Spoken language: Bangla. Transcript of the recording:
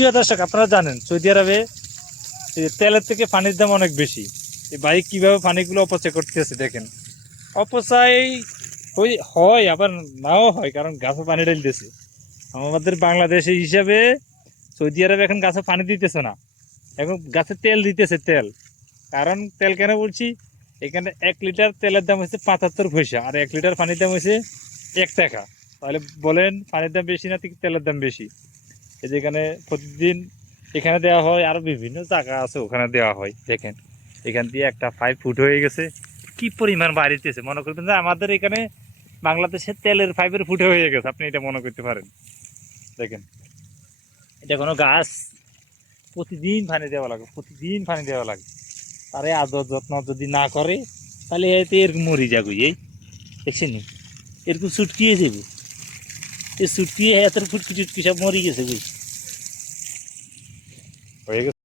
প্রিয় দর্শক, আপনারা জানেন, সৌদি আরবে তেলের থেকে পানির দাম অনেক বেশি। এই বাইক কীভাবে পানিগুলো অপচয় করতেছে দেখেন। অপচয় হই, হয়, আবার নাও হয়, কারণ গাছে পানি ঢালতেছে। আমাদের বাংলাদেশের হিসাবে সৌদি আরবে এখন গাছে পানি দিতেছে না। এখন গাছে তেল দিতেছে, তেল। কারণ তেল কেন বলছি? এখানে এক লিটার তেলের দাম হচ্ছে পঁচাত্তর পয়সা, আর এক লিটার পানির দাম হচ্ছে এক টাকা। তাহলে বলেন, পানির দাম বেশি না, তেলের দাম বেশি? এই যেখানে প্রতিদিন এখানে দেওয়া হয়, আরও বিভিন্ন জায়গা আছে ওখানে দেওয়া হয়, দেখেন। এখান দিয়ে একটা ফাইভ ফুট হয়ে গেছে। কি পরিমাণ বাড়িতেছে, মনে করবেন যে আমাদের এখানে বাংলাদেশে তেলের ফাইভের ফুটে হয়ে গেছে, আপনি এটা মনে করতে পারেন। দেখেন। এটা কোনো গাছ, প্রতিদিন পানি দেওয়া লাগে, প্রতিদিন পানি দেওয়া লাগে। তারে আদর যত্ন যদি না করে, তাহলে এতে এরকম মরি যাব, এই দেখছেন? এরকম ছুটকিয়ে যাবে এই ছুটকিয়ে এত ফুটকি টুটকি সব মরি গেছে বুঝ হয়ে গেছে